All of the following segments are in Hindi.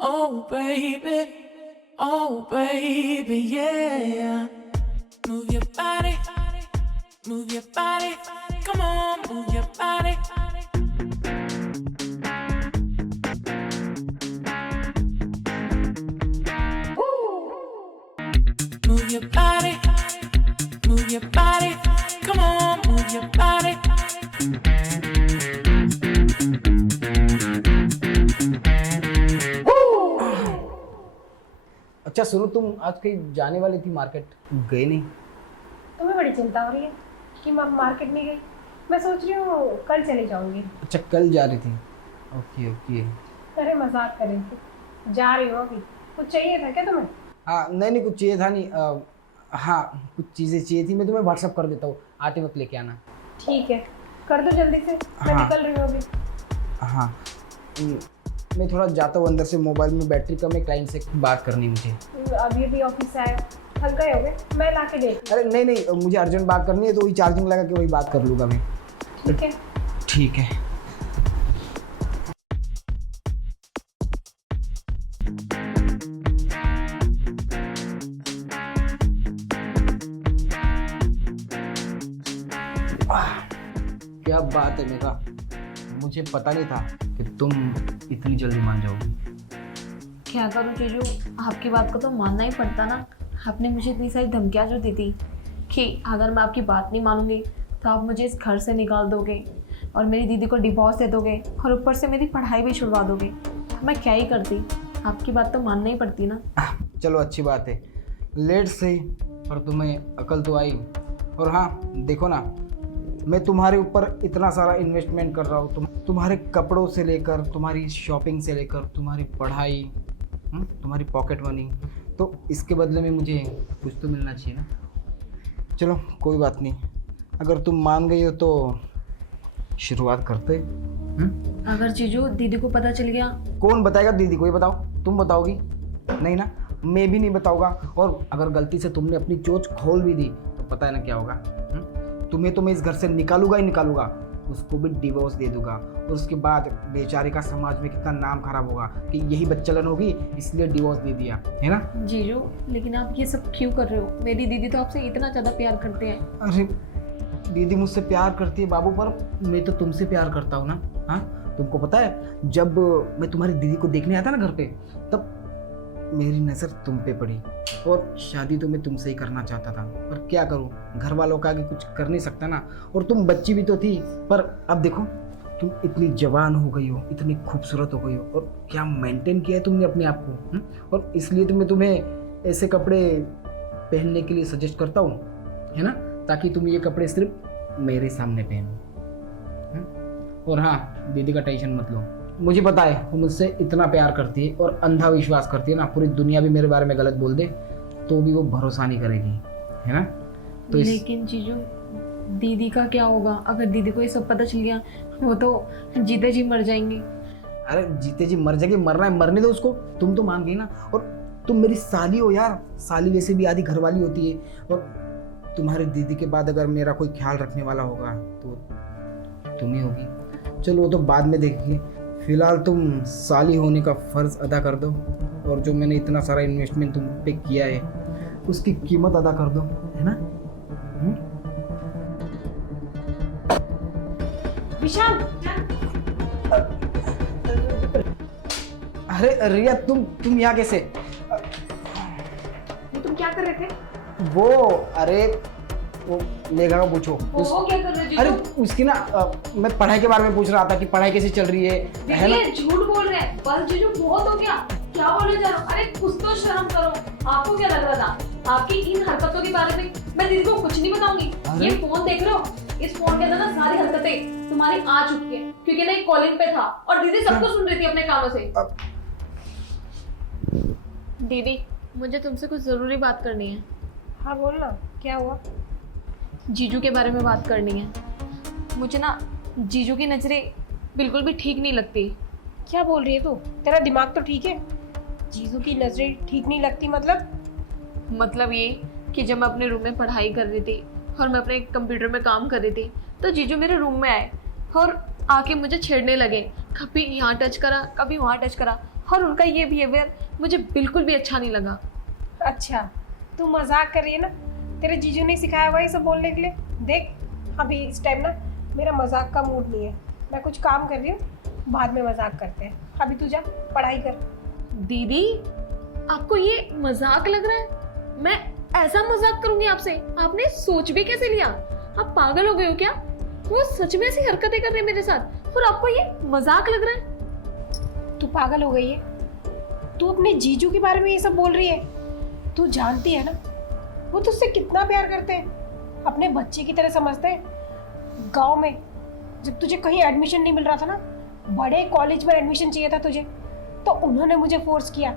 oh baby, yeah. Move your body, come on, move your body. Move your body, come on, move your body. अच्छा सुनो, तुम आज कहीं जाने वाली थी मार्केट, गए नहीं? तुम्हें बड़ी चिंता हो रही है कि मैं मार्केट नहीं गई। मैं सोच रही हूँ कल चली जाऊंगी। अच्छा कल जा रही थी, ओके ओके। अरे मजाक कर रही थी, जा रही हो अभी? कुछ चाहिए था क्या तुम्हें? हाँ नहीं कुछ चाहिए था नहीं, हाँ कुछ चीज़ें चाहिए थी, मैं तुम्हें व्हाट्सअप कर देता हूँ, आते वक्त लेके आना। ठीक है, कर दो जल्दी से, मैं हाँ। निकल रही हूँ अभी। हाँ मैं थोड़ा जाता हूँ अंदर से, मोबाइल में बैटरी कम है, क्लाइंट से बात करनी है मुझे। अभी अभी ऑफिस से आए हो, थक गए होगे, मैं ला के देती अरे नहीं मुझे अर्जेंट बात करनी है, तो वही चार्जिंग लगा के वही बात कर लूँगा मैं। हूँ। ठीक है। ठीक है। क्या बात है मेघा, मुझे पता नहीं था कि तुम इतनी जल्दी मान जाओगी। क्या करूँ जीजू, आपकी बात को तो मानना ही पड़ता ना। आपने मुझे इतनी सारी धमकियाँ जो दी थी कि अगर मैं आपकी बात नहीं मानूंगी तो आप मुझे इस घर से निकाल दोगे और मेरी दीदी को डिवोर्स दे दोगे और ऊपर से मेरी पढ़ाई भी छुड़वा दोगे। मैं क्या ही करती, आपकी बात तो मानना ही पड़ती ना। चलो अच्छी बात है, लेट सही पर तुम्हें अकल तो आई। और हाँ देखो ना, मैं तुम्हारे ऊपर इतना सारा इन्वेस्टमेंट कर रहा हूँ, तुम्हारे कपड़ों से लेकर, तुम्हारी शॉपिंग से लेकर, तुम्हारी पढ़ाई, तुम्हारी पॉकेट मनी, तो इसके बदले में मुझे कुछ तो मिलना चाहिए ना। चलो कोई बात नहीं, अगर तुम मान गई हो तो शुरुआत करते। अगर जीजू दीदी को पता चल गया? कौन बताएगा दीदी को, ये बताओ, तुम बताओगी? नहीं ना, मैं भी नहीं बताऊंगा। और अगर गलती से तुमने अपनी चोंच खोल भी दी तो पता है ना क्या होगा। तुम्हें तो मैं इस घर से निकालूंगा ही निकालूंगा, उसको भी डिवोर्स दे दूंगा। और उसके बाद बेचारे का समाज में कितना नाम खराब होगा कि यही बच्चलन होगी इसलिए डिवोर्स दे दिया, है ना। जीजू लेकिन आप ये सब क्यों कर रहे हो? मेरी दीदी तो आपसे इतना ज़्यादा प्यार करते हैं। अरे दीदी मुझसे प्यार करती है बाबू, पर मैं तो तुमसे प्यार करता हूँ ना। हाँ तुमको पता है, जब मैं तुम्हारी दीदी को देखने आता ना घर पे, तब मेरी नज़र तुम पे पड़ी और शादी तो मैं तुमसे ही करना चाहता था, पर क्या करूँ, घर वालों का आगे कुछ कर नहीं सकता ना। और तुम बच्ची भी तो थी, पर अब देखो तुम इतनी जवान हो गई हो, इतनी खूबसूरत हो गई हो, और क्या मेंटेन किया है तुमने अपने आप को। और इसलिए तो मैं तुम्हें ऐसे कपड़े पहनने के लिए सजेस्ट करता हूँ, है ना, ताकि तुम ये कपड़े सिर्फ मेरे सामने पहनो। और हाँ दीदी का टेंशन मत लो, मुझे पता है वो मुझसे इतना प्यार करती है और अंधा विश्वास करती है ना, पूरी दुनिया भी मेरे बारे में गलत बोल दे तो भी वो भरोसा नहीं करेगी, है ना। तो लेकिन जीजू दीदी का क्या होगा? अगर दीदी को ये सब पता चल गया, वो तो जीते जी मर जाएंगे। अरे जीते जी मर जाएगी, मरना है मरने दो उसको, तुम तो मान गई ना। और तुम मेरी साली हो यार, साली वैसे भी आधी घरवाली होती है। और तुम्हारी दीदी के बाद अगर मेरा कोई ख्याल रखने वाला होगा तो तुम ही होगी। चलो वो तो बाद में देखेंगे, फिलहाल तुम साली होने का फ़र्ज़ अदा कर दो, और जो मैंने इतना सारा इन्वेस्टमेंट तुम पे किया है उसकी कीमत अदा कर दो, है ना। विशाल, अरे रिया तुम यहाँ कैसे? तुम क्या कर रहे थे? वो अरे वो मेघा को पूछो। वो क्या कर रहे हो जीजू? अरे उसकी ना मैं पढ़ाई के बारे में पूछ रहा था कि पढ़ाई कैसी चल रही है ना। ये झूठ बोल रहे हैं, बस जीजू बहुत हो गया। क्या बोलने जा रहे हो? अरे कुछ तो शर्म करो। आपको क्या लग रहा था आपकी इन हरकतों के बारे में मैं दीदी को कुछ नहीं बताऊंगी। ये फोन देख रहे हो, इस फोन के अंदर ना सारी हरकतें तुम्हारी आ चुकी है, क्योंकि ना एक कॉलिंग पे था और दीदी सबको सुन रही थी अपने कानों से। दीदी मुझे तुमसे कुछ जरूरी बात करनी है। हाँ बोल ना, क्या हुआ? जीजू के बारे में बात करनी है। मुझे ना जीजू की नज़रें बिल्कुल भी ठीक नहीं लगती। क्या बोल रही है तू? तेरा दिमाग तो ठीक है? जीजू की नजरें ठीक नहीं लगती मतलब ये कि जब मैं अपने रूम में पढ़ाई कर रही थी और मैं अपने कंप्यूटर में काम कर रही थी, तो जीजू मेरे रूम में आए और आके मुझे छेड़ने लगे। कभी यहाँ टच करा, कभी वहाँ टच करा, और उनका ये बिहेवियर मुझे बिल्कुल भी अच्छा नहीं लगा। अच्छा, तू मजाक कर रही है ना? तेरे जीजू ने सिखाया हुआ ये सब बोलने के लिए। देख, अभी इस टाइम ना मेरा मजाक का मूड नहीं है, मैं कुछ काम कर रही हूँ, बाद में मजाक करते हैं। अभी तू जा पढ़ाई कर। दीदी, आपको ये मजाक लग रहा है? मैं ऐसा मजाक करूंगी आपसे? आपने सोच भी कैसे लिया? आप पागल हो गए हो क्या? वो सच में ऐसी हरकतें कर रहे हैं मेरे साथ और आपको ये मजाक लग रहा है? तू पागल हो गई है? तू अपने जीजू के बारे में ये सब बोल रही है? तू जानती है ना वो तुझसे कितना प्यार करते हैं, अपने बच्चे की तरह समझते हैं। गांव में जब तुझे कहीं एडमिशन नहीं मिल रहा था ना, बड़े कॉलेज में एडमिशन चाहिए था तुझे, तो उन्होंने मुझे फोर्स किया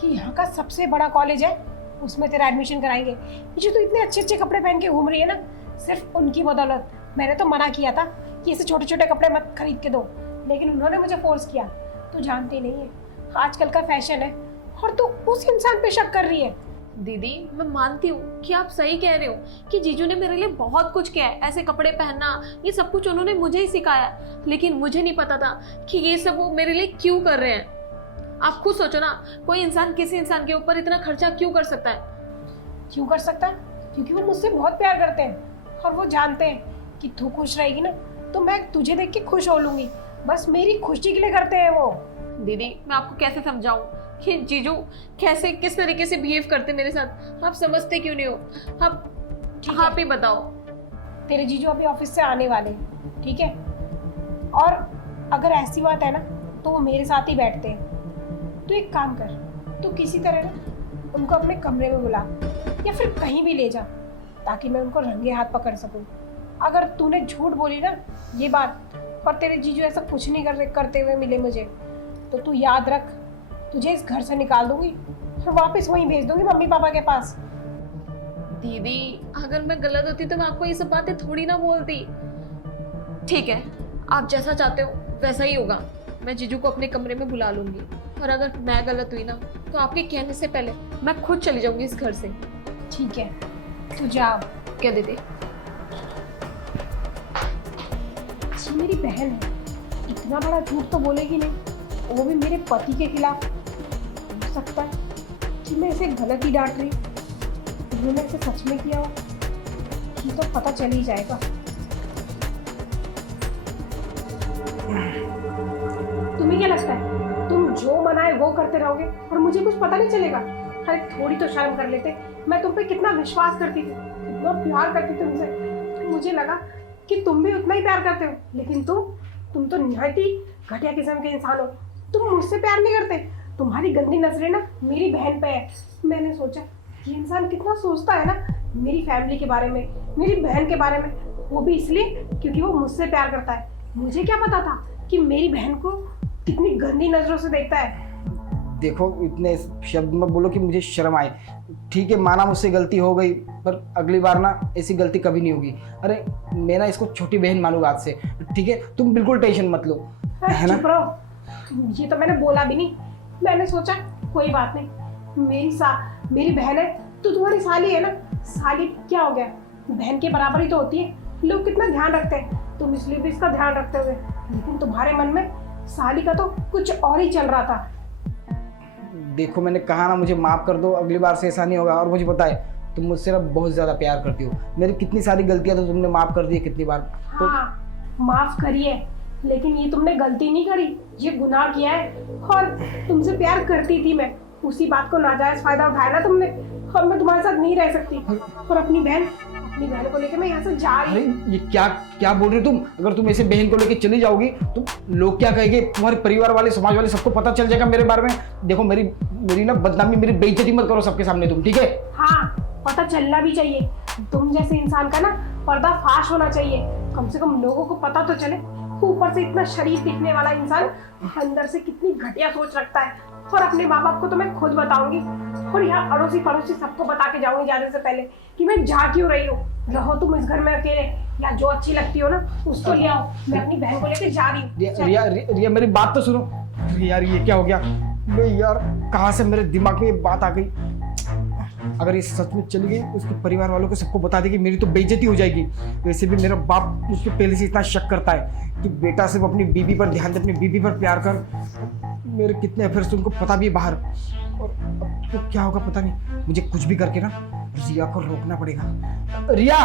कि यहाँ का सबसे बड़ा कॉलेज है, उसमें तेरा एडमिशन कराएंगे। ये जो तू इतने अच्छे अच्छे कपड़े पहन के घूम रही है ना, सिर्फ उनकी बदौलत। मैंने तो मना किया था कि ऐसे छोटे छोटे कपड़े मत खरीद के दो, लेकिन उन्होंने मुझे फोर्स किया। तू जानती नहीं है आजकल का फैशन है, और तू उस इंसान पे शक कर रही है। दीदी, मैं मानती हूँ कि आप सही कह रहे हो कि जीजू ने मेरे लिए बहुत कुछ किया है, ऐसे कपड़े पहनना, ये सब कुछ उन्होंने मुझे ही सिखाया, लेकिन मुझे नहीं पता था कि ये सब वो मेरे लिए क्यों कर रहे हैं। आप खुद सोचो ना, कोई इंसान किसी इंसान के ऊपर इतना खर्चा क्यों कर सकता है? क्यों कर सकता है? क्योंकि वो मुझसे बहुत प्यार करते हैं, और वो जानते हैं कि तू खुश रहेगी ना तो मैं तुझे देख के खुश हो लूंगी। बस मेरी खुशी के लिए करते हैं वो। दीदी, मैं आपको कैसे समझाऊं कि जीजू कैसे किस तरीके से बिहेव करते मेरे साथ? आप समझते क्यों नहीं हो? आप ही बताओ। तेरे जीजू अभी ऑफिस से आने वाले हैं, ठीक है? और अगर ऐसी बात है ना तो वो मेरे साथ ही बैठते हैं। तो एक काम कर, तू किसी तरह ना उनको अपने कमरे में बुला या फिर कहीं भी ले जा, ताकि मैं उनको रंगे हाथ पकड़ सकूं। अगर तूने झूठ बोली ना ये बात, और तेरे जीजू ऐसा कुछ नहीं करते हुए मिले मुझे, तो तू याद रख, तुझे इस घर से निकाल दूंगी और वापस वहीं भेज दूंगी मम्मी पापा के पास। दीदी, अगर मैं गलत होती तो मैं आपको ये सब बातें थोड़ी ना बोलती। ठीक है, आप जैसा चाहते हो वैसा ही होगा। मैं जीजू को अपने कमरे में बुला लूंगी, और अगर मैं गलत हुई ना तो आपके कहने से पहले मैं खुद चली जाऊंगी इस घर से। ठीक है, तू जा। क्या दीदी? जी मेरी बहन है, इतना बड़ा झूठ तो बोलेगी नहीं, वो भी मेरे पति के खिलाफ। हो सकता है कि मैं इसे गलत ही डांट रही हूँ, उन्होंने इसे सच में किया हो, ये तो पता चल ही जाएगा। तुम्हें क्या लगता है तुम जो मनाए वो करते रहोगे और मुझे कुछ पता नहीं चलेगा? अरे थोड़ी तो शर्म कर लेते। मैं तुम पे कितना विश्वास करती थी, कितना प्यार करती थी तुमसे। मुझे लगा कि तुम भी उतना ही प्यार करते हो, लेकिन तुम तो निहायत ही घटिया किस्म के इंसान हो। तुम मुझसे प्यार नहीं करते, तुम्हारी गंदी नजरें ना मेरी बहन पे है। मैंने सोचा ये इंसान कितना सोचता है ना मेरी फैमिली के बारे में, मेरी बहन के बारे में, वो भी इसलिए क्योंकि वो मुझसे प्यार करता है। मुझे क्या पता था कि मेरी बहन को कितनी गंदी नजरों से देखता है। देखो, इतने शब्द मत बोलो कि मुझे शर्म आए। ठीक है, माना मुझसे गलती हो गई, पर अगली बार ना ऐसी गलती कभी नहीं होगी। अरे मैं ना इसको छोटी बहन मानूंगा आज से, ठीक है? तुम बिल्कुल टेंशन मत लो, है ना? चुप रहो, ये तो मैंने बोला भी नहीं। मैंने सोचा कोई बात नहीं, मेरी बहन है तो तुम्हारी साली है ना, साली क्या हो गया, बहन के बराबर ही तो होती है। लोग कितना ध्यान रखते हैं, तुम इसलिए भी इसका ध्यान रखते हुए, लेकिन तुम्हारे मन में साली का तो कुछ और ही चल रहा था। देखो, मैंने कहा ना, मुझे माफ़ कर दो, अगली बार से ऐसा नहीं होगा। और मुझे पता है तुम मुझसे ना बहुत ज़्यादा प्यार करती हो। मेरी कितनी सारी गलतियां तो तुमने माफ़ कर दी है, कितनी बार। तो हाँ, माफ करिए, लेकिन ये तुमने गलती नहीं करी, ये गुनाह किया है। और तुमसे प्यार करती थी मैं, उसी बात को नाजायज फायदा उठाया ना तुमने, और मैं तुम्हारे साथ नहीं रह सकती। और अपनी बहन को लेकर मैं यहाँ से जा रही हूँ। अरे ये क्या बोल रही हो तुम? अगर तुम ऐसे बहन को लेके चली जाओगी तो लोग क्या कहेंगे? तुम्हारे परिवार वाले, समाज वाले, सबको पता चल जाएगा मेरे बारे में। देखो, मेरी ना बदनामी, मेरी बेइज्जती मत करो सबके सामने तुम, ठीक है? हाँ, पता चलना भी चाहिए। तुम जैसे इंसान का ना पर्दाफाश होना चाहिए, कम से कम लोगों को पता तो चले। ऊपर से इतना शरीफ दिखने वाला इंसान अंदर से कितनी घटिया सोच रखता है। और अपने माँ बाप को तो मैं खुद बताऊंगी, और यहाँ अड़ोसी पड़ोसी सबको बता के जाऊंगी जाने से पहले कि मैं जा क्यों रही हूँ। रहो तुम इस घर में अकेले, या जो अच्छी लगती हो ना उसको ले आओ। मैं अपनी बहन को लेकर जा रही हूँ। रिया, मेरी बात तो सुनो। यार ये क्या हो गया? यार कहाँ से मेरे दिमाग में ये बात आ गई? अगर ये सच में चली गई, उसके परिवार वालों को सबको बता देगी, मेरी तो बेइज्जती हो जाएगी। वैसे भी मेरा बाप मुझ पर पहले से इतना शक करता है कि बेटा सिर्फ अपनी बीवी पर ध्यान दे, अपनी बीवी पर प्यार कर। मेरे कितने अफेयर्स तुमको पता भी है बाहर, और अब तो क्या होगा पता नहीं। मुझे कुछ भी करके ना रिया को रोकना पड़ेगा। रिया!